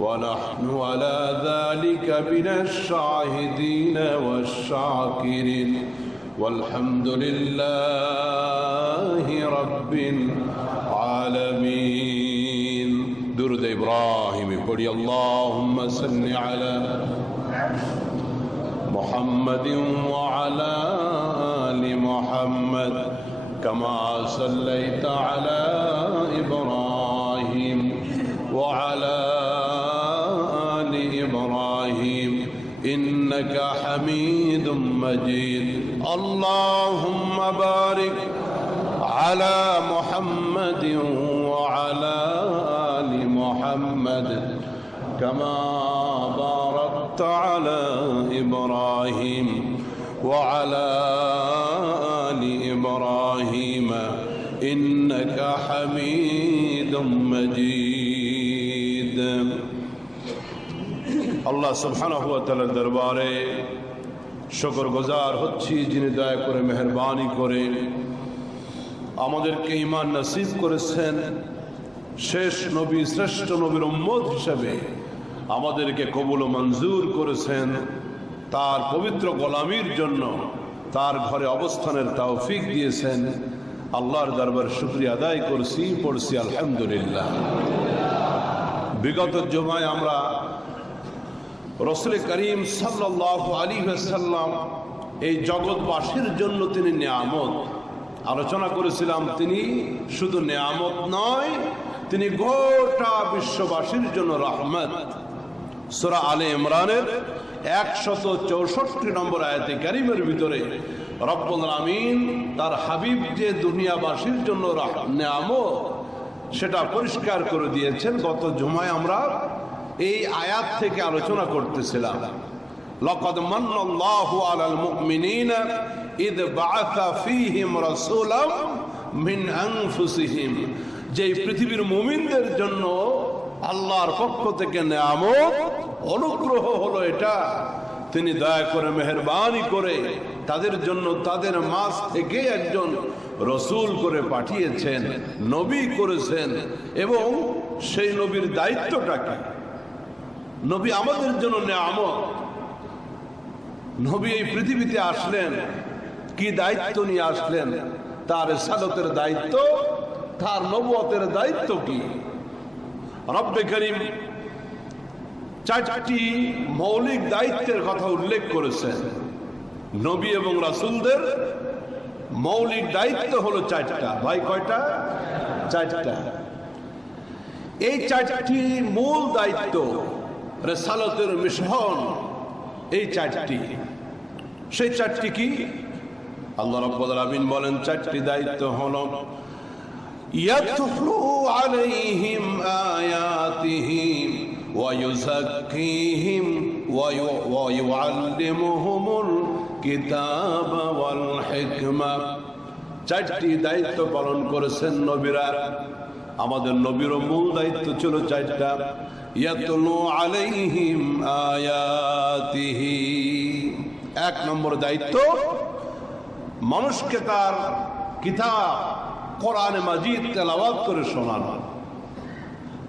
ونحن على ذلك من الشاهدين والشاكرين والحمد لله رب العالمين درود إبراهيم قل اللهم صل على محمد وعلى آل محمد كما صليت على إبراهيم وعلى آل إبراهيم إنك حميد مجيد اللهم بارك على محمد وعلى آل محمد كما باركت على إبراهيم وعلى آل إبراهيم إنك حميد مجيد আল্লাহ সুবহানাহু ওয়া তাআলার দরবারে শুকরগুজার হচ্ছি যিনি দয়া করে মেহেরবানি করে আমাদেরকে ঈমান নসিব করেছেন, শেষ নবী শ্রেষ্ঠ নবীর উম্মত হিসেবে আমাদেরকে কবুল ও মঞ্জুর করেছেন। তার পবিত্র গোলামির জন্য তার ঘরে অবস্থানের তৌফিক দিয়েছেন। আল্লাহর দরবারে শুকরিয়া আদায় করছি, পড়ছি আলহামদুলিল্লাহ। বিগত জুমায় আমরা রাসূল করিম সাল্লাল্লাহু আলাইহি ওয়াসাল্লাম এই জগৎবাসীর জন্য তিনি নিয়ামত আলোচনা করেছিলাম। তিনি শুধু নিয়ামত নয়, তিনি গোটা বিশ্ববাসীর জন্য রহমত। সূরা আলে ইমরানের 164 নম্বর আয়াতে কারিমের ভিতরে রব্বুল আমিন তার হাবিব যে দুনিয়াবাসীর জন্য নিয়ামত সেটা পরিষ্কার করে দিয়েছেন। গত জুমায় আমরা এই আয়াত থেকে আলোচনা করতেছিলাম। লাকাদ মান্নাল্লাহু আলাল মুমিনিনা ইদ বাআসা ফীহিম রাসূলাম মিন আনফুসিহিম, যে পৃথিবীর মুমিনদের জন্য আল্লাহর পক্ষ থেকে নিয়ামত অনুগ্রহ হলো এটা, তিনি দয়া করে মেহেরবানি করে তাদের জন্য তাদের মাঝ থেকে একজন রসূল করে পাঠিয়েছেন, নবী করেছেন। এবং সেই নবীর দায়িত্বটা কি? নবী আমাদের জন্য নিয়ামত। নবী এই পৃথিবীতে আসলেন, কি দায়িত্ব নিয়ে আসলেন? তার রিসালাতের দায়িত্ব, তার নবুয়তের দায়িত্ব কি? রব্বে করিম চারটি মৌলিক দায়িত্বের কথা উল্লেখ করেছেন। নবী এবং রাসূলদের মৌলিক দায়িত্ব হলো চারটা। ভাই কয়টা? চারটা। এই চারটি মূল দায়িত্ব, রিসালাতের মিশন, এই চারটি। সেই চারটি কি? আল্লাহ রাব্বুল আলামিন বলেন চারটি দায়িত্ব হলো ইয়াতলু আলাইহিম আয়াতিহি ওয়া ইউযাক্কিহিম ওয়া ইউআল্লিমুহুমুল কিতাবা ওয়াল হিকমা। চারটি দায়িত্ব পালন করেছেন নবীরা। আমাদের নবীরও মূল দায়িত্ব ছিল চারটা। ইয়াতলু আলাইহিম আয়াতিহি, এক নম্বর দায়িত্ব মানুষকে তার কিতাব কোরআনে মাজিদ তেলাওয়াত করে শোনানো।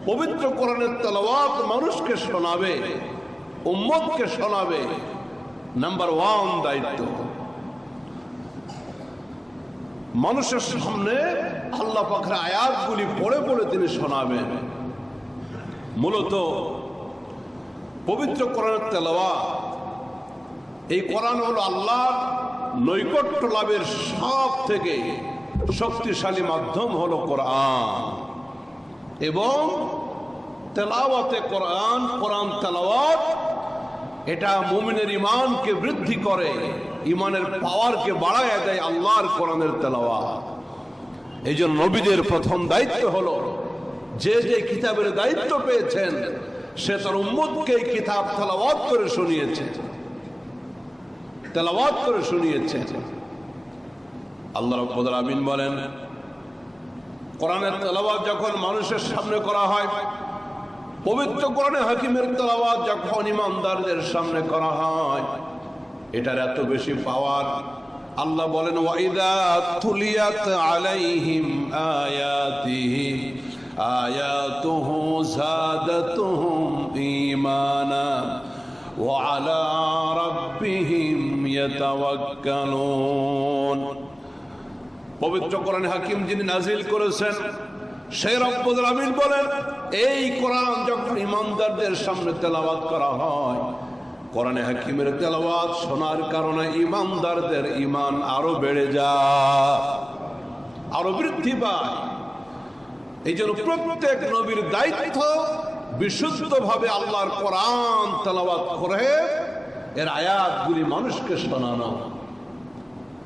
পবিত্র কোরআনের তেলাওয়াত মানুষকে শোনাবে, উম্মতকে শোনাবে। নাম্বার 1 দায়িত্ব। মানুষের সামনে আল্লাহ পাকের আয়াতগুলি পড়ে পড়ে তিনি শোনাবেন। মূলত পবিত্র কোরআনের তেলাওয়াত, এই কোরআন হলো আল্লাহর নৈকট্য লাভের সব থেকে শক্তিশালী মাধ্যম হলো কোরআন। এবং তেলাওয়াতে কোরআন, কোরআন তেলাওয়াত, এটা মুমিনের ঈমানকে বৃদ্ধি করে, ঈমানের পাওয়ারকে বাড়ায় দেয় আল্লাহর কোরআনের তেলাওয়াত। এই জন্য নবীদের প্রথম দায়িত্ব হলো, যে যে কিতাবের দায়িত্ব পেয়েছেন সে তার উম্মতকে এই কিতাব তেলাওয়াত করে শুনিয়েছে, তেলাওয়াত করে শুনিয়েছে। আল্লাহ রাব্বুল আমিন বলেন কোরআনের তেলাওয়াত যখন মানুষের সামনে করা হয়, পবিত্র কোরআনে হাকিমের তেলাওয়াত যখন ইমানদারদের সামনে করা হয়, এটার এত বেশি পাওয়ার। আল্লাহ বলেন ওয়াইদা তুলিয়াত আলাইহিম আয়াতিহি আয়াতুহু যাদাতুহুম ঈমানা ওয়া আলা রাব্বিহিম ইয়াতাওয়াক্কালুন। পবিত্র কোরআনে হাকিম যিনি নাজিল করেছেন সেই রব্বুল আমিন বলেন, এই কোরআন যখন ঈমানদারদের সামনে তেলাওয়াত করা হয়, কোরআনে হাকিমের তেলাওয়াত শোনার কারণে ঈমানদারদের ঈমান আরো বেড়ে যায়, আরো বৃদ্ধি পায়। এই জন্য প্রত্যেক নবীর দায়িত্ব বিশুদ্ধভাবে আল্লাহর কোরআন তেলাওয়াত করে এর আয়াতগুলি মানুষকে শোনানো।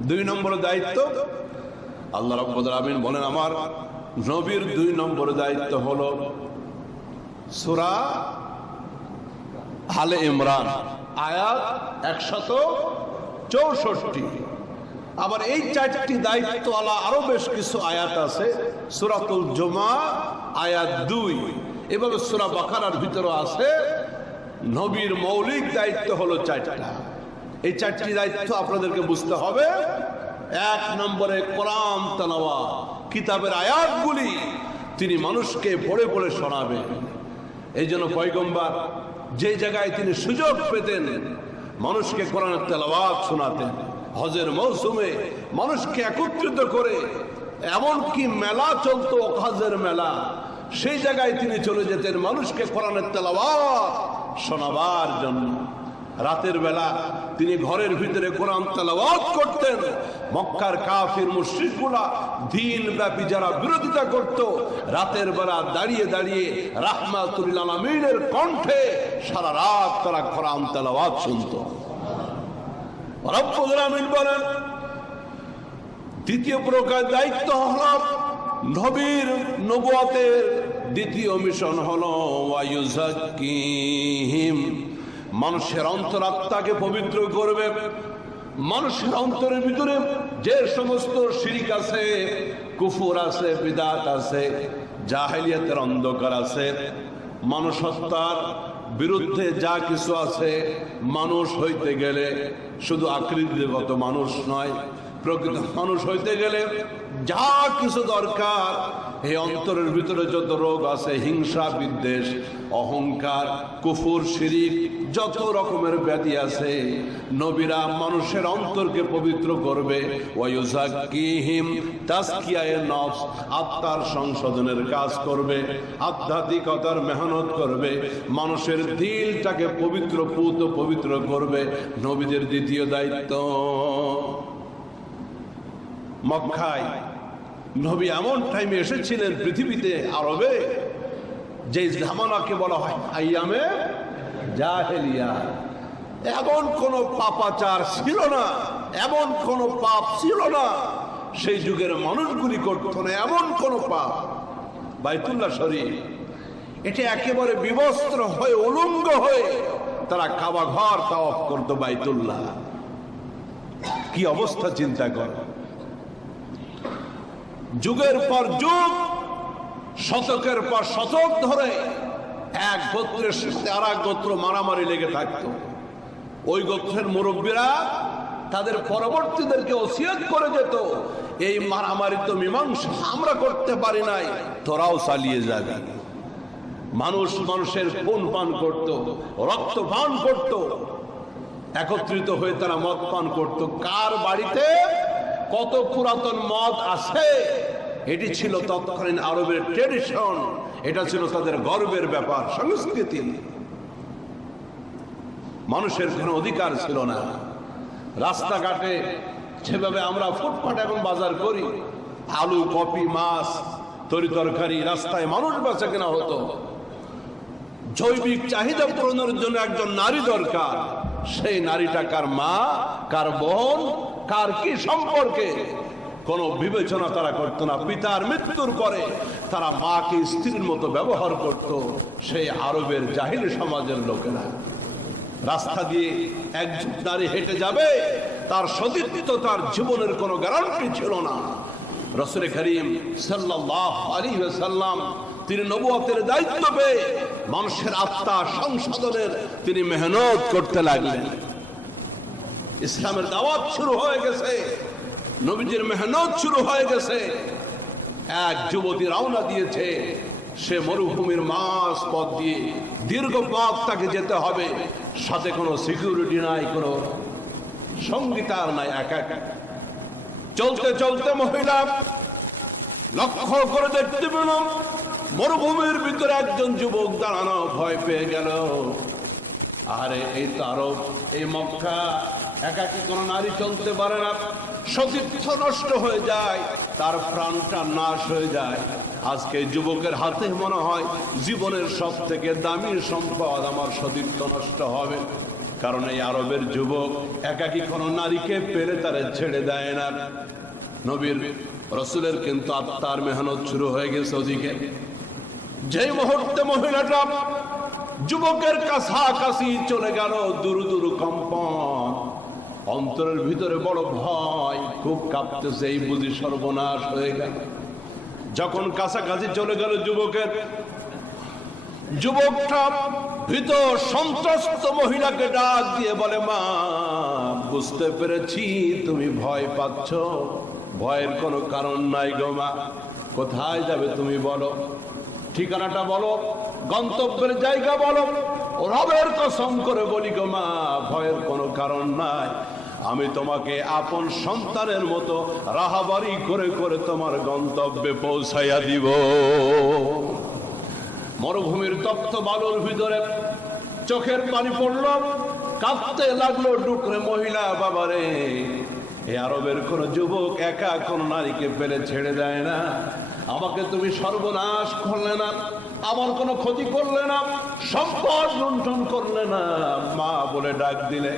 2 নম্বর দায়িত্ব, আল্লাহ রাব্বুল আমিন বলেন আমার নবীর 2 নম্বর দায়িত্ব হলো সূরা আলে ইমরান আয়াত 164। আবার এই 4টি দায়িত্ব আলা আরো বেশ কিছু আয়াত আছে। সূরাতুল জুমা আয়াত 2, এভাবে সূরা বাকারার ভিতরে আছে। নবীর মৌলিক দায়িত্ব হলো 4টা। এই 4টি দায়িত্ব আপনাদেরকে বুঝতে হবে। 1 নম্বরে কোরআন তেলাওয়াত, কিতাবের আয়াতগুলি তিনি মানুষকে পড়ে পড়ে শোনাবেন। এই জন্য পয়গম্বর যে জায়গায় তিনি সুযোগ পেতেন মানুষকে কোরআনের তেলাওয়াত শোনাতেন। হজের মৌসুমে মানুষকে একত্রিত করে এমনকি মেলা চলতো, হজের মেলা, সেই জায়গায় তিনি চলে যেতেন মানুষকে কোরআনের তেলাওয়াত শোনাবার জন্য। রাতের বেলা তিনি ঘরের ভিতরে কোরআন তেলাওয়াত করতেন। মক্কার কাফির মুশরিকগুলা দিন ব্যাপী যারা বিরোধিতা করত, রাতের বেলা দাঁড়িয়ে দাঁড়িয়ে রাহমাতুল লিল আলামিনের কণ্ঠে সারা রাত তারা কোরআন তেলাওয়াত শুনত। রব্বুল আমিন বলেন, দ্বিতীয় প্রকার দায়িত্ব হলো নবীর নবুয়তের দ্বিতীয় মিশন হলো ওয়ায়ুযাক্কিহিম, মানুষের অন্তরাত্মাকে পবিত্র করবে। মানুষের অন্তরের ভিতরে যে সমস্ত শিরক আছে, কুফর আছে, বিদআত আছে, জাহেলিয়াতের অন্ধকার আছে, মানুষত্বার বিরুদ্ধে যা কিছু আছে, মানুষ হইতে গেলে শুধু আকৃতিগত মানুষ নয়, প্রকৃত মানুষ হইতে গেলে যা কিছু দরকার, এই অন্তরের ভিতরে যত রোগ আছে, হিংসা, বিদ্বেষ, অহংকার, কুফর, শিরিক, যত রকমের ব্যাধি আছে, নবীরা মানুষের অন্তরকে পবিত্র করবে। ওয়ায়ুযাক্কিহিম, তাজকিয়ায়ে নফস, আত্মার সংশোধনের কাজ করবে, আধ্যাত্মিকতার মেহনত করবে, মানুষের দিলটাকে পবিত্র পুত পবিত্র করবে। নবীদের দ্বিতীয় দায়িত্ব। মক্কায় নবী এমন টাইমে এসেছিলেন পৃথিবীতে, আরবে, যে জামানাকে বলা হয় আইয়ামে জাহেলিয়া। এমন কোন পাপাচার ছিল না, এমন কোন পাপ ছিল না সেই যুগের মানুষগুলি করত না, এমন কোন পাপ। বাইতুল্লাহ শরীফ, এটা একেবারে বিবস্ত্র হয়ে, উলঙ্গ হয়ে তারা কাবা ঘর তাওয়াফ করত। বাইতুল্লাহ কি অবস্থা চিন্তা কর। যুগের পর যুগ, শতকের পর শতক ধরে এক গোত্রের সাথে আর এক গোত্র মারামারি লেগে থাকতো। ওই গোত্রের মুরব্বীরা তাদের পরবর্তীদেরকে ওসিয়ত করে যেত, এই মারামারি তো মীমাংসা আমরা করতে পারি নাই, তোরাও চালিয়ে যাবি। মানুষ মানুষের খুন পান করত, রক্ত পান করত, একত্রিত হয়ে তারা মদ পান করত। কার বাড়িতে কত পুরাতন মদ আছে, এটি ছিল তৎকালীন আরবের ট্রেডিশন, এটা ছিল তাদের গর্বের ব্যাপার, সংস্কৃতি। মানুষের কোনো অধিকার ছিল না। রাস্তাঘাটে যেভাবে আমরা ফুটপাত এখন বাজার করি, আলু, কপি, মাছ, তরি তরকারি রাস্তায় মানুষ বেচা কেনা হতো। জৈবিক চাহিদা পূরণের জন্য একজন নারী দরকার, সেই নারীটা কার মা, কার বোন, কার কি সম্পর্কে কোনো বিবেচনা তারা করতো না। পিতার মৃত্যুর পরে তারা মাকে স্ত্রীর মতো ব্যবহার করত সেই আরবের জাহিলি সমাজের লোকেরা। রাস্তা দিয়ে একজন নারী হেঁটে যাবে, তার সতীত্ব, তার জীবনের কোনো গ্যারান্টি ছিল না। রাসূল করিম সাল্লাল্লাহু আলাইহি ওয়াসাল্লাম তিনি নবুয়তের দায়িত্ব পেয়ে মানুষের আত্মা সংশোধনের তিনি মেহনত করতে লাগলেন। ইসলামের দাওয়াত শুরু হয়ে গেছে, নবীজির মেহনত শুরু হয়ে গেছে। এক যুবতী রওনা দিয়েছে সে মরুভূমির মাঝ পথ দিয়ে দীর্ঘ পথ তাকে যেতে হবে, সাথে কোনো সিকিউরিটি নাই, কোনো সঙ্গী তার নাই, একা একা চলতে চলতে মহিলা লক্ষ্য করে দেখতে পেল মরুভূমির ভিতরে একজন যুবক দাঁড়ানো, ভয় পেয়ে গেল। আরে এই তো আরব, এই মক্কা, একাকি কোনো নারী চলতে পারে না, সতীর্থ নষ্ট হয়ে যায়, তার প্রাণটা নাশ হয়ে যায়। আজকে যুবকের হাতে মনে হয় জীবনের সব থেকে দামি সম্পদ, আমার সতীর্থ নষ্ট হবে। কারণ এই আরবের যুবক একাকি কোনো নারীকে পেলে তারে ছেড়ে দেয় না। নবীর রসুলের কিন্তু আত্মার মেহনত শুরু হয়ে গেছে ওদিকে। যেই মুহূর্তে মহিলাটা যুবকের কাছাকাছি চলে গেল, দুরু দুরু কম্পন, অন্তরের ভিতরে বড় ভয়, খুব কাঁপতেছে, এই বুঝি সর্বনাশ হয়ে গেল। যখন কাছাকাছি চলে গেল যুবকটা ভিতর সন্ত্রস্ত মহিলাকে ডাক দিয়ে বলে, মা, বুঝতে পেরেছি তুমি ভয় পাচ্ছ, ভয়ের কোনো কারণ নাই গো মা। কোথায় যাবে তুমি বলো, ঠিকানাটা বলো, গন্তব্যের জায়গা বলো। রবের কসম করে বলি গো মা, ভয়ের কোনো কারণ নাই। আমি তোমাকে আপন সন্তানের মতো রাহাবারি করে করে তোমার গন্তব্যে পৌঁছাইয়া দিব। মরুভূমির তপ্ত বালুর ভিতরে চোখের পানি পড়ল, কাঁদতে লাগলো ডুকরে মহিলা। বাবারে, এই আরবের কোন যুবক একা কোন নারীকে পেলে ছেড়ে দেয় না। আমাকে তুমি সর্বনাশ করলে না, আমার কোনো ক্ষতি করলে না, সম্পদ লুণ্ঠন করলে না। মা বলে ডাক দিলে।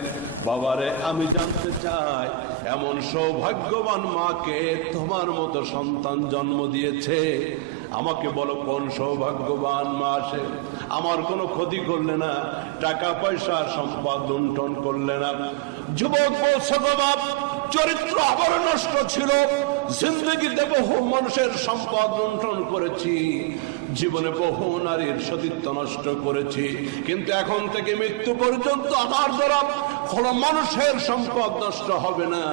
বাবারে, আমি জানতে চাই, এমন সৌভাগ্যবান মাকে তোমার মতো সন্তান জন্ম দিয়েছে, আমাকে বলো কোন সৌভাগ্যবান মা সে? আমার কোনো ক্ষতি করলে না, টাকা পয়সা সম্পদ লুণ্ঠন করলে না। যুবক বলছে, বাপ, চরিত্র আবার নষ্ট ছিল, জিন্দগিতে বহু মানুষের সম্পদ লুণ্ঠন করেছি, জীবনে বহু নারীর সতীত্ব নষ্ট করেছি, কিন্তু এখন থেকে মৃত্যু পর্যন্ত আমার দ্বারা কোন মানুষের সম্পদ নষ্ট হবে না,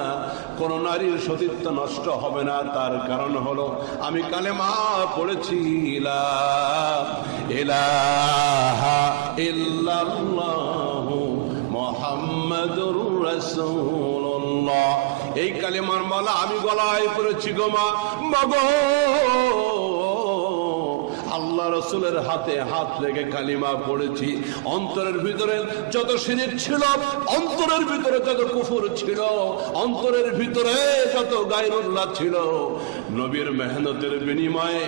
কোন নারীর সতীত্ব নষ্ট হবে না। তার কারণ হলো আমি কালেমা পড়েছি, লা ইলাহা ইল্লাল্লাহু মুহাম্মাদুর রাসূলুল্লাহ। এই কালেমার মালা আমি গলায় পড়েছি গো মা। মাগো, আল্লাহ রসুলের হাতে হাত রেখে কালিমা পড়েছি। অন্তরের ভিতরে যত শিরক ছিল, অন্তরের ভিতরে যত কুফর ছিল, অন্তরের ভিতরে যত গায়রুল্লাহ ছিল, নবীর মেহনতের বিনিময়ে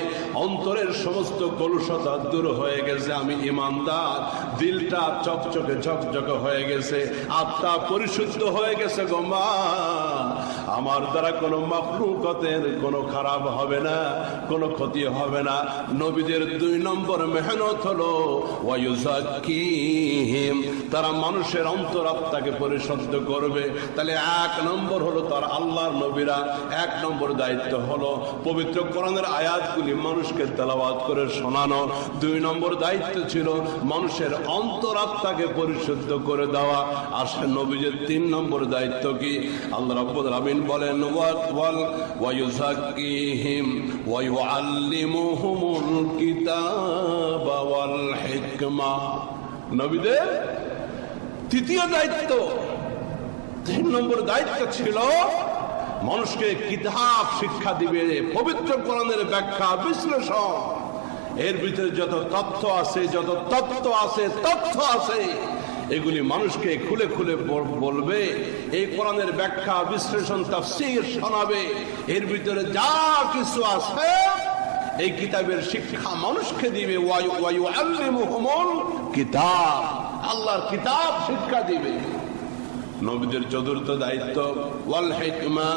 অন্তরের সমস্ত কলুষতা দূর হয়ে গেছে। আমি ইমানদার, দিলটা চকচকে ঝকঝকে হয়ে গেছে, আত্মা পরিশুদ্ধ হয়ে গেছে গো মা। আমার দ্বারা কোনো মাখলুকাতের কোনো খারাপ হবে না, কোনো ক্ষতি হবে না। নবীদের 2 নম্বর মেহনত হলো ওয়ায়ুযাক্কিহিম, তারা মানুষের অন্তরাত্মাকে পরিশুদ্ধ করবে। তাহলে 1 নম্বর হলো তার আল্লাহর নবীরা 1 নম্বর দায়িত্ব হলো পবিত্র কোরআনের আয়াতগুলি মানুষকে তেলাওয়াত করে শোনানো। 2 নম্বর দায়িত্ব ছিল মানুষের অন্তরাত্মাকে পরিশুদ্ধ করে দেওয়া। আর সে নবীদের 3 নম্বর দায়িত্ব কি? আল্লাহ রাব্বুল আলামিন বলেন, ওয়ায়ুযাক্কিহিম ওয়া ইউআল্লিমুহুমুল কিতাবা ওয়াল হিকমা। নবীদের 3য় দায়িত্ব, 3 নম্বর দায়িত্ব ছিল মানুষকে কিতাব শিক্ষা দিবে, পবিত্র কোরআনের ব্যাখ্যা বিশ্লেষণ, এর ভিতরে যত তথ্য আছে এগুলি মানুষকে খুলে খুলে বলবে। এই কোরআনের ব্যাখ্যা বিশ্লেষণ তাফসীর শোনাবে। এর ভিতরে যা কিছু আছে এই কিতাবের শিক্ষা মানুষকে দিবে। ওয়ায়ুআল্লিমুহুমুল কিতাব, আল্লাহর কিতাব শিক্ষা দিবে। নবীদের 4র্থ দায়িত্ব ওয়াল হিকমা,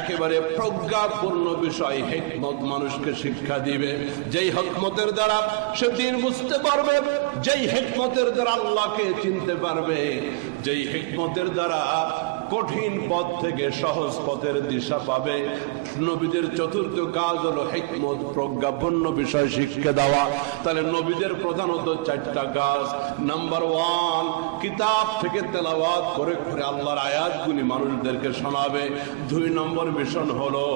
একেবারে প্রজ্ঞাপূর্ণ বিষয় হিকমত মানুষকে শিক্ষা দিবে। যেই হিকমতের দ্বারা সে দ্বীন বুঝতে পারবে, যেই হিকমতের দ্বারা আল্লাহকে চিনতে পারবে, যেই হিকমতের দ্বারা কঠিন পথ থেকে সহজ পথের দিশা পাবে। নবীদের চতুর্থ কাজ হলো হিকমত, প্রজ্ঞাপন্য বিষয় শিক্ষা দেওয়া। তাহলে নবীদের প্রধানত 4টা কাজ। নাম্বার 1, কিতাব থেকে তেলাওয়াত করে করে আল্লাহর আয়াতগুলি মানুষদেরকে শোনাবে। 2 নম্বর মিশন হলো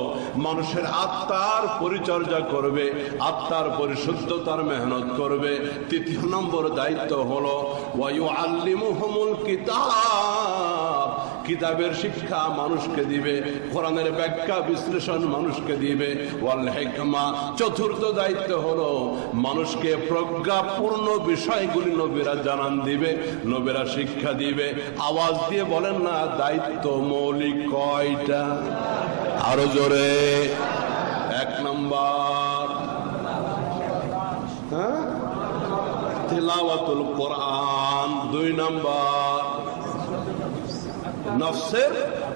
মানুষের আত্মার পরিচর্যা করবে, আত্মার পরিশুদ্ধতার মেহনত করবে। 3 নম্বর দায়িত্ব হলো ওয়ায়ুআল্লিমুহুমুল কিতাব, কিতাবের শিক্ষা মানুষকে দিবে, কোরআনের ব্যাখ্যা বিশ্লেষণ মানুষকে দিবে। ওয়াল হিকমা, 4র্থ দায়িত্ব হলো মানুষকে প্রজ্ঞাপূর্ণ বিষয়গুলি নবীরা জানান দিবে, নবীরা শিক্ষা দিবে। আওয়াজ দিয়ে বলেন না দায়িত্ব মৌলিক কয়টা? আরো জোরে। 1 নম্বর তিলাওয়াতুল কোরআন। 2 নম্বর নফসের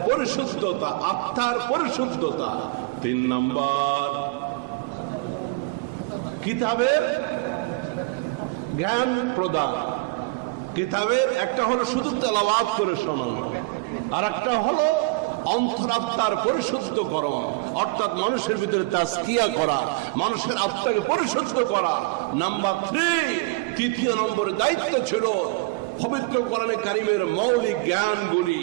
পরিশুদ্ধতা, আত্মার পরিশুদ্ধতা। 3 নম্বর কিতাবের জ্ঞান প্রদান। কিতাবের একটা হলো শুধু তেলাওয়াত করে শোনানো, আর একটা হলো অন্তরাত্মার পরিশুদ্ধকরণ, অর্থাৎ মানুষের ভিতরে তাজকিয়া করা, মানুষের আত্মাকে পরিশুদ্ধ করা। নাম্বার 3, 3য় নম্বরের দায়িত্ব ছিল পবিত্র কোরআনে কারিমের মৌলিক জ্ঞানগুলি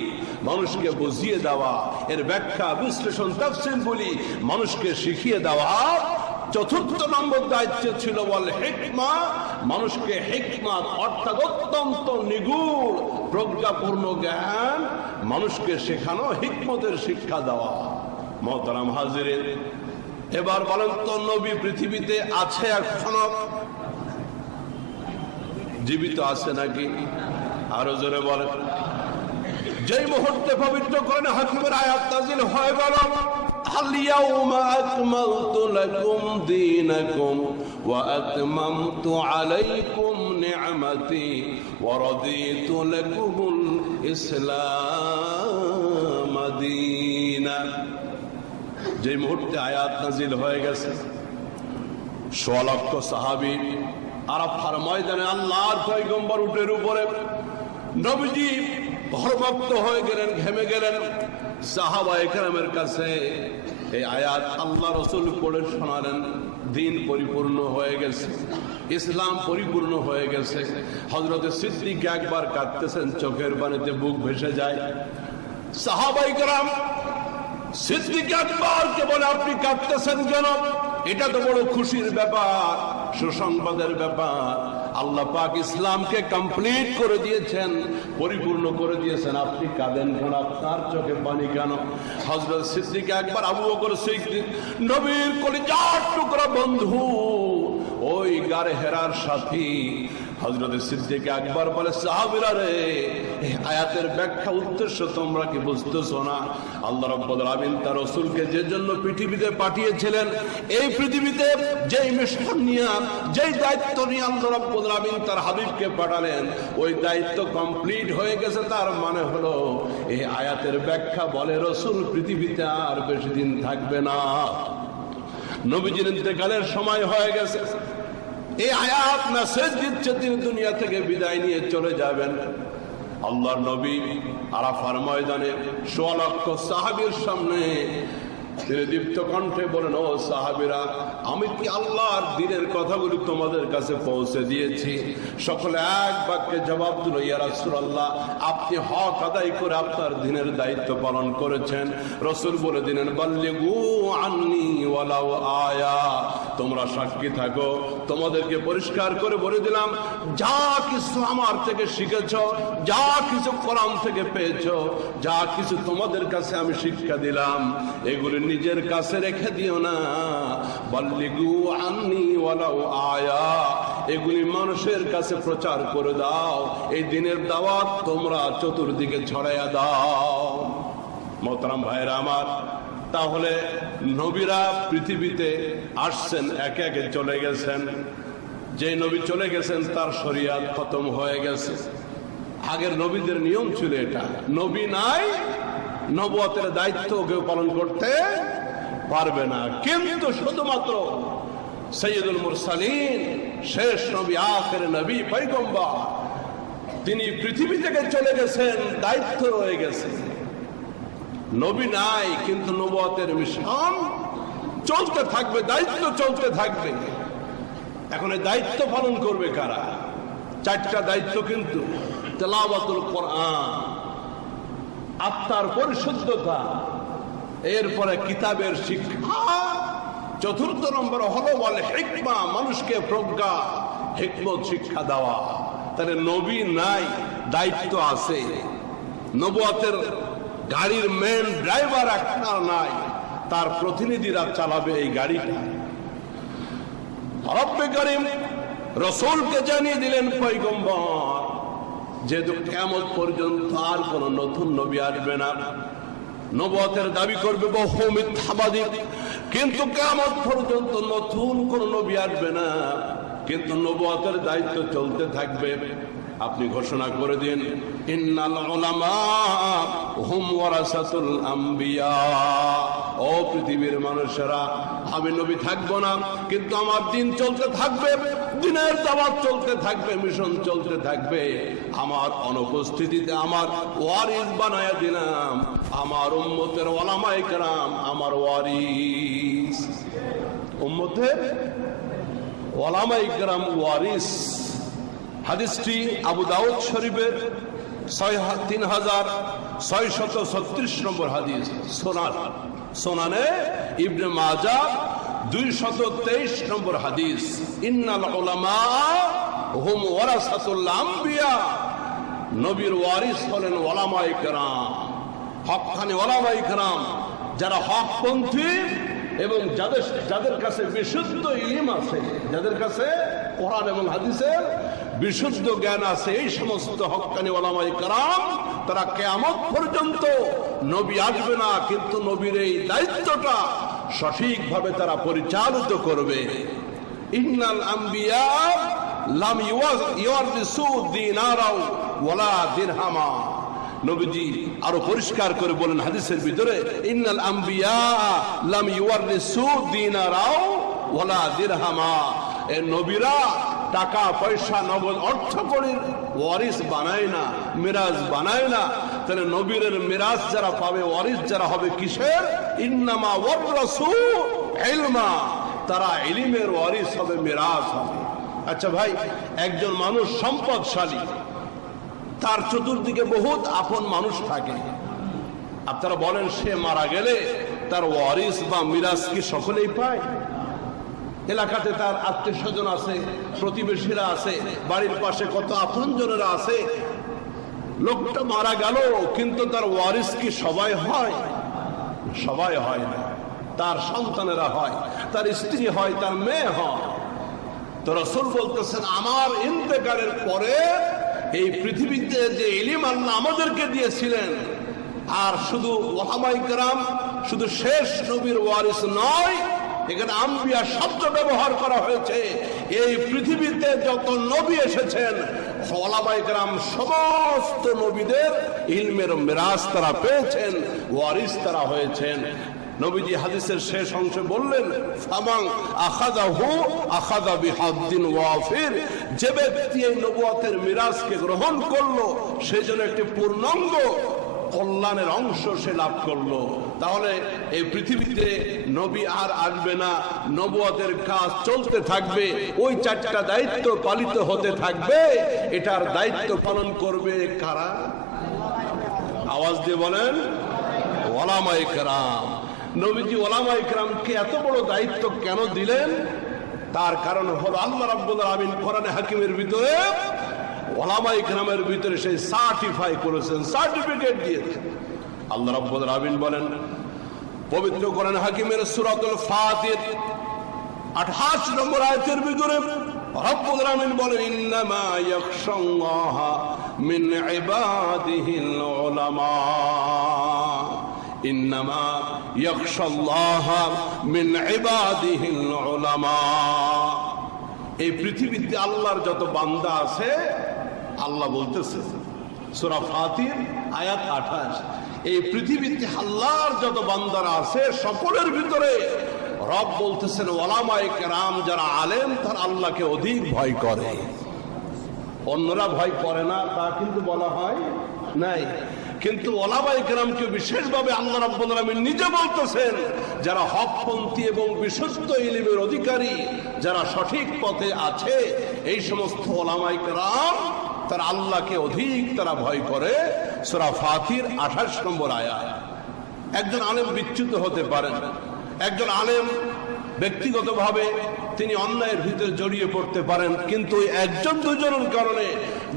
মানুষকে বুঝিয়ে দেওয়া, এর ব্যাখ্যা বিশ্লেষণ তাফসীরগুলি মানুষকে শিখিয়ে দেওয়া। 4র্থ নম্বর দায়িত্ব ছিল ওয়াল হিকমা, মানুষকে হিকমত অর্থাৎ অত্যন্ত নিগুড় প্রজ্ঞাপূর্ণ জ্ঞান মানুষকে শেখানো, হিকমতের শিক্ষা দেওয়া। মুহতারাম হাজিরিন, এবার বলেন তো নবী পৃথিবীতে আছে এখনো? জীবিত আছে নাকি? আরো জোরে বলেন। যেই মুহূর্তে পবিত্র কোরআনে হাকিমের আয়াত নাযিল হয়ে গেল, আল ইয়াউমা আকমালতু লাকুম দীনাকুম ওয়া আতমামতু আলাইকুম নি'মাতি ওয়া রাদিতু লাকুমুল ইসলাম দীনান। যেই মুহূর্তে আয়াত নাযিল হয়ে গেছে, 1.6 লক্ষ সাহাবী আরাফার ময়দানে আল্লাহর পয়গম্বর উটের উপরে, নবীজি ঘরভক্ত হয়ে গেলেন, ঘেমে গেলেন। সাহাবায়ে কেরামের কাছে এই আয়াত আল্লাহ রাসূল পড়ে শোনালেন। দিন পরিপূর্ণ হয়ে গেছে, ইসলাম পরিপূর্ণ হয়ে গেছে। হযরত সিদ্দিক একবার কাঁদতেছেন, চোখের পানিতে বুক ভেসে যায়। সাহাবায়ে কেরাম সিদ্দিক আকবরকে বলে, আপনি কাঁদতেছেন কেন? এটা তো বড় খুশির ব্যাপার, সুসংবাদের ব্যাপার। আল্লাহ পাক ইসলামকে কমপ্লিট করে দিয়েছেন, পরিপূর্ণ করে দিয়েছেন, আপনি কাঁদেন কেন? আপনার চোখে পানি কেন? হযরত সিদ্দিক আকবর, আবু বকর সিদ্দিক, নবীর কলিজার টুকরা বন্ধু, ওই গারে হেরার সাথী হযরত সিদ্দিক আকবর বলে, সাহাবীরা রে, এই আয়াতের ব্যাখ্যা উদ্দেশ্য তোমরা কি বুঝতেছো না? আল্লাহ রাব্বুল আলামিন তার রাসূলকে যে জন্য পৃথিবীতে পাঠিয়েছিলেন, এই পৃথিবীতে যেই মিশন নিয়ে, যেই দায়িত্ব নিয়ে আল্লাহ রাব্বুল আলামিন তার হাবিবকে পাঠালেন, ওই দায়িত্ব কমপ্লিট হয়ে গেছে। তার মানে হলো এই আয়াতের ব্যাখ্যা বলে রাসূল পৃথিবীতে আর বেশি দিন থাকবে না, নবীজির ইন্তেকালের সময় হয়ে গেছে। এই আয়াত মেসেজ দিচ্ছে তিনি দুনিয়া থেকে বিদায় নিয়ে চলে যাবেন। আল্লাহর নবী আরাফার ময়দানে 1.6 লক্ষ সাহাবীর সামনে তিনি দীপ্ত কণ্ঠে বলেন, ও সাহাবীরা, আমি কি আল্লাহর দ্বীনের কথাগুলি তোমাদের কাছে পৌঁছে দিয়েছি? সকলে এক বাক্যে জবাব দিল, ইয়া রাসূলুল্লাহ, আপনি হক আদায় করে আপনার দ্বীনের দায়িত্ব পালন করেছেন। রাসূল বলে দিলেন, বাল্লিগু আন্নী ওয়ালাউ আয়া, তোমরা সাক্ষী থাকো, তোমাদেরকে পরিষ্কার করে বলে দিলাম, যা কিছু আমার থেকে শিখেছো, যা কিছু কোরআন থেকে পেয়েছো, যা কিছু তোমাদের কাছে আমি শিক্ষা দিলাম, এগুলি নিজের কাছে রেখে দিও না। বাল্লিগু আন্নী ওয়ালাউ আয়া, এগুলি মানুষের কাছে প্রচার করে দাও, এই দিনের দাওয়াত তোমরা চতুর্দিকে ছড়াইয়া দাও। মোহতারাম ভাইরা আমার, তাহলে নবীরা পৃথিবীতে আসছেন, একে একে চলে গেছেন। যে নবী চলে গেছেন তার শরিয়াত খতম হয়ে গেছে। আগের নবীদের নিয়ম ছিল এটা, নবী নাই, নবুয়তের দায়িত্ব কেউ পালন করতে পারবে না। কিন্তু শুধুমাত্র সাইয়্যিদুল মুরসালিন, শেষ নবী, আখির নবী, পয়গম্বর, তিনি পৃথিবী থেকে চলে গেছেন, দায়িত্ব রয়ে গেছে। নবী নাই, কিন্তু নবুয়তের মিশন চলতে থাকবে, দায়িত্ব চলতে থাকবে। এখন এই দায়িত্ব পালন করবে কারা? চারটা দায়িত্ব কিন্তু: তেলাওয়াতুল কোরআন, আত্মার পরিশুদ্ধতা, এরপরে কিতাবের শিক্ষা, চতুর্থ নম্বর হলো বলে হিকমা, মানুষকে প্রজ্ঞা হিকমত শিক্ষা দেওয়া। তাহলে নবী নাই, দায়িত্ব আছে। নবুয়তের গাড়ির মেন ড্রাইভার আপনার নাই, তার প্রতিনিধিরা চালাবে এই গাড়িটা। রব্বে করিম রাসূলকে জানিয়ে দিলেন, পয়গম্বর, যেহেতু কিয়ামত পর্যন্ত আর কোন নতুন নবী আসবে না, নবুয়তের দাবি করবে বহু মিথ্যাবাদী, কিন্তু কিয়ামত পর্যন্ত নতুন কোন নবী আসবে না, কিন্তু নবুয়তের দায়িত্ব চলতে থাকবে। আপনি ঘোষণা করে দিন, ইন্নাল উলামা হুম ওয়ারাসাতুল আম্বিয়া। ও পৃথিবীর মানুষেরা, আমি নবী থাকবো না, কিন্তু আমার দিন চলতে থাকবে, দিনের দাওয়াত চলতে থাকবে, মিশন চলতে থাকবে। আমার অনুপস্থিতিতে আমার ওয়ারিস বানায়া দিলাম, আমার উম্মতের ওলামায়ে কেরাম আমার ওয়ারিস। উম্মতের ওলামায়ে কেরাম ওয়ারিস। হাদিসটি আবু দাউদ শরীফের 3636 নম্বর হাদিস, সুনানে ইবনে মাজাহ 223 নম্বর হাদিস। ইন্নাল উলামা হুম ওয়ারাসাতুল আম্বিয়া, নবীর ওয়ারিস হলেন ওলামায়ে কেরাম, হক্কানি ওলামায়ে কেরাম, যারা হকপন্থী এবং যাদের কাছে বিশুদ্ধ ইলম আছে, যাদের কাছে কোরআন এবং হাদিসের বিশুদ্ধ জ্ঞান আছে, এই সমস্ত হক্কানি ওলামায়ে কেরাম তারা কিয়ামত পর্যন্ত নবী আসবে না, কিন্তু নবীর এই দায়িত্বটা সঠিকভাবে তারা পরিচালিত করবে। ইন্নাল আম্বিয়া লাম ইওয়ারিসু দিনারাও ওয়ালা দিরহামা। নবীজি আরো পরিষ্কার করে বলেন হাদিসের ভিতরে, ইন্নাল আম্বিয়া লাম ইওয়ারিসু দিনারাও ওয়ালা দিরহামা। এই নবীরা টাকা পয়সা নগদ অর্থ কড়ির ওয়ারিস বানায় না, মিরাজ বানায় না। তাহলে নবীর মিরাজ যারা পাবে, ওয়ারিস যারা হবে কিসের? ইন্নামা ওয়ারাসু ইলমা, তারা ইলমের ওয়ারিস হবে, মিরাজ হবে। আচ্ছা ভাই, একজন মানুষ সম্পদশালী, তার চতুর্দিকে বহুত আপন মানুষ থাকে, আপনারা বলেন সে মারা গেলে তার ওয়ারিস বা মিরাজ কি সকলেই পায়? এলাকাতে তার আত্মীয় স্বজন আছে, প্রতিবেশীরা আছে, বাড়ির পাশে কত আপনজনেরা আছে। লোকটা মারা গেল, কিন্তু তার ওয়ারিস কি সবাই হয়? সবাই হয় না। তার সন্তানেরা হয়, তার স্ত্রী হয়, তার মেয়ে হয়। তো রাসূল বলতেছেন, আমার ইন্তেকালের পরে এই পৃথিবীতে যে ইলম আল্লাহ আমাদেরকে দিয়েছিলেন, আর শুধু ওলামায়ে কেরাম শুধু শেষ নবীর ওয়ারিস নয়, এখানে আম্বিয়া শব্দ ব্যবহার করা হয়েছে। এই পৃথিবীতে যত নবী এসেছেন, ওলামায়ে কেরাম সমস্ত নবীদের ইলমের মিরাজ তারা পেয়েছেন, ওয়ারিস তারা হয়েছেন। নবীজি হাদিসের শেষ অংশে বললেন, ফামান আখাযাহু আখাযা বিহাদ্দিন ওয়াফির, যে ব্যক্তি এই নবুয়তের মিরাজকে গ্রহণ করলো, সেজন্য একটি পূর্ণাঙ্গ কল্যাণের অংশ সে লাভ করলো। তাহলে এই পৃথিবীতে নবী আর আসবে না, নবুয়তের কাজ চলতে থাকবে, ওই চারটা দায়িত্ব পালিত হতে থাকবে। এটার দায়িত্ব পালন করবে কারা? আওয়াজ দিয়ে বলেন, ওলামায়ে কেরাম। নবীজি ওলামায়ে কেরামকে এত বড় দায়িত্ব কেন দিলেন? তার কারণ হলো আল্লাহ রাব্বুল আলামিন কোরআনে হাকিমের ভিতরে ওলামায়ে কেরামের ভিতরে সেই সার্টিফাই করেছেন, সার্টিফিকেট দিয়েছেন। আল্লাহ রাব্বুল আলামিন বলেন পবিত্র কোরআন হাকিমের সূরাতুল ফাতির 28 নম্বর আয়াতের ভিতরে রব্বুল আলামিন বলেন, ইন্নামা ইয়াখশাল্লাহা মিন ইবাদিহিল উলামা, ইন্নামা ইয়াখশাল্লাহা মিন ইবাদিহিল উলামা। এই পৃথিবীতে আল্লাহর যত বান্দা আছে, আল্লাহ বলতেছে সূরা ফাতির আয়াত 28, এই পৃথিবীতে আল্লাহর যত বান্দারা আছে সকলের ভিতরে রব বলতেছেন ওলামায়ে কেরাম যারা আলেম, তারা আল্লাহকে অধিক ভয় করে। অন্যরা ভয় করে না তা কিন্তু বলা হয় নাই। কিন্তু ওলামায়ে কেরামকে বিশেষভাবে আল্লাহ রাব্বুল আলামিন নিজে বলতেছেন, যারা হকপন্থী এবং বিশুদ্ধ ইলমের অধিকারী, যারা সঠিক পথে আছে, এই সমস্ত ওলামায়ে কেরাম তারা আল্লাহকে অধিক তারা ভয় করে। সূরা ফাতির 28 নম্বর আয়াত। একজন আলেম বিচ্যুত হতে পারেন, একজন আলেম ব্যক্তিগতভাবে তিনি অন্যায়ের ভিতরে জড়িয়ে পড়তে পারেন, কিন্তু একজন দুজনের কারণে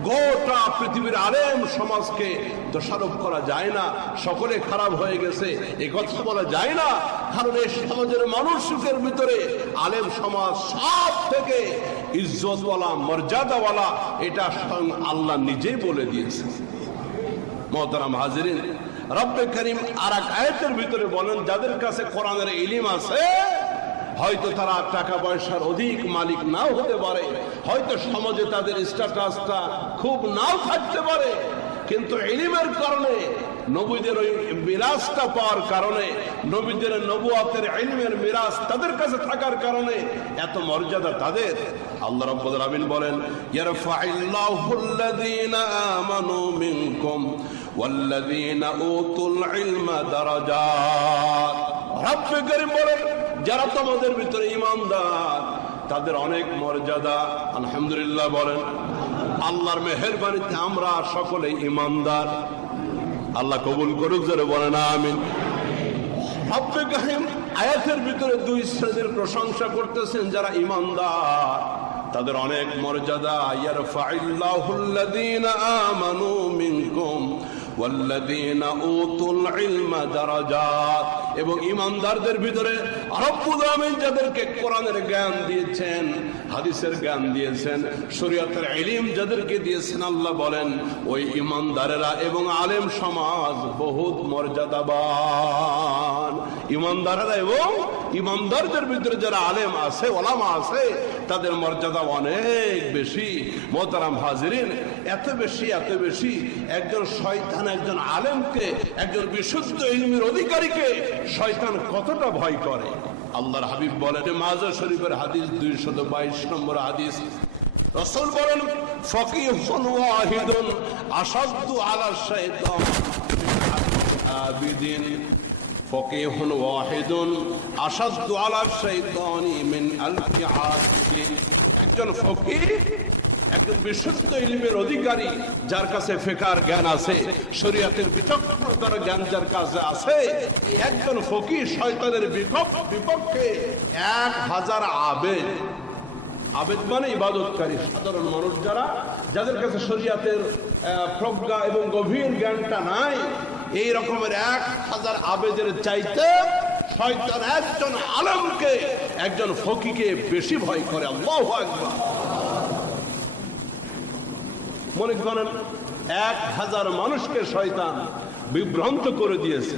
গোটা পৃথিবীর আলেম সমাজকে দোষারোপ করা যায় না, সকলে খারাপ হয়ে গেছে এই কথা বলা যায় না। কারণ এই সমাজের মানুষের ভিতরে আলেম সমাজ সব থেকে ইজ্জতওয়ালা, মর্যাদাওয়ালা, এটা স্বয়ং আল্লাহ নিজেই বলে দিয়েছে। মুহতারাম হাজিরিন, রব্বে করিম আর এক আয়াতের ভিতরে বলেন, যাদের কাছে কোরআনের ইলম আছে, হয়তো তারা টাকা পয়সার অধিক মালিক নাও হতে পারে, হয়তো সমাজে তাদের স্ট্যাটাসটা খুব নাও থাকতে পারে, কিন্তু ইলমের কারণে, নবীদের ওই মিরাজটা পাওয়ার কারণে, নবীদের নবুয়তের ইলমের মিরাজ তাদের কাছে থাকার কারণে এত মর্যাদা তাদের। আল্লাহ রাব্বুল আলামিন বলেন, ইয়ারফাইল্লাহুল্লাযীনা আমানু মিনকুম ওয়াল্লাযীনা উতুল ইলমা দারাজাত। রব্বে করিম বলেন, যারা তোমাদের ভিতরে ঈমানদার তাদের অনেক মর্যাদা। আলহামদুলিল্লাহ বলেন। আল্লাহর মেহেরবানিতে আমরা সকলে ঈমানদার। আল্লাহ কবুল করুক, জোরে বলেন আমিন। রব্বে করিম আয়াতের ভিতরে দুই শ্রেণীর প্রশংসা করতেছেন, যারা ঈমানদার তাদের অনেক মর্যাদা। ইয়ারফাইল্লাহুল্লাযীনা আমানু মিনকুম ওয়াল্লাযীনা উতুল ইলমা দারাজাত। এবং ঈমানদারদের ভিতরে রব্বুল আমিন যাদেরকে কোরআনের জ্ঞান দিয়েছেন, হাদিসের জ্ঞান দিয়েছেন, শরীয়তের ইলম যাদেরকে দিয়েছেন, আল্লাহ বলেন ওই ঈমানদারেরা এবং আলেম সমাজ বহুত মর্যাদাবান। ঈমানদারেরা এবং ঈমানদারদের ভিতরে যারা আলেম আছে, ওলামা আছে, তাদের মর্যাদা অনেক বেশি। মুহতারাম হাজিরিন, এত বেশি, এত বেশি, একজন শয়তান একজন আলেমকে, একজন বিশুদ্ধ ইলমের অধিকারীকে শয়তান কতটা ভয় করে। আল্লাহর হাবিব বলেন, মাজাহ শরীফের হাদিস 222 নম্বর হাদিস, রাসূল বলেন, ফাকিহুন ওয়াহিদুন আশাদ্দু আলা শাইতান আবিদিন। ফাকিহুন ওয়াহিদুন আশাদ্দু আলা শাইতানি মিন আলফি আবিদিন। একজন ফকিহ, একজন বিশুদ্ধ ইলমের অধিকারী, যার কাছে ফিকহের জ্ঞান আছে, শরীয়তের বিচক্ষণতার জ্ঞান যার কাছে আছে, একজন ফকিহ শয়তানের বিপক্ষে 1000 আবেদ। আবেদ মানে ইবাদতকারী, সাধারণ মানুষ যারা, যাদের কাছে শরীয়তের প্রজ্ঞা এবং গভীর জ্ঞানটা নাই, এই রকমের 1000 আবেদের চাইতে শয়তান একজন আলেমকে, একজন ফকিহকে বেশি ভয় করে। আল্লাহু আকবার। মনে করেন 1000 মানুষকে শয়তান বিভ্রান্ত করে দিয়েছে।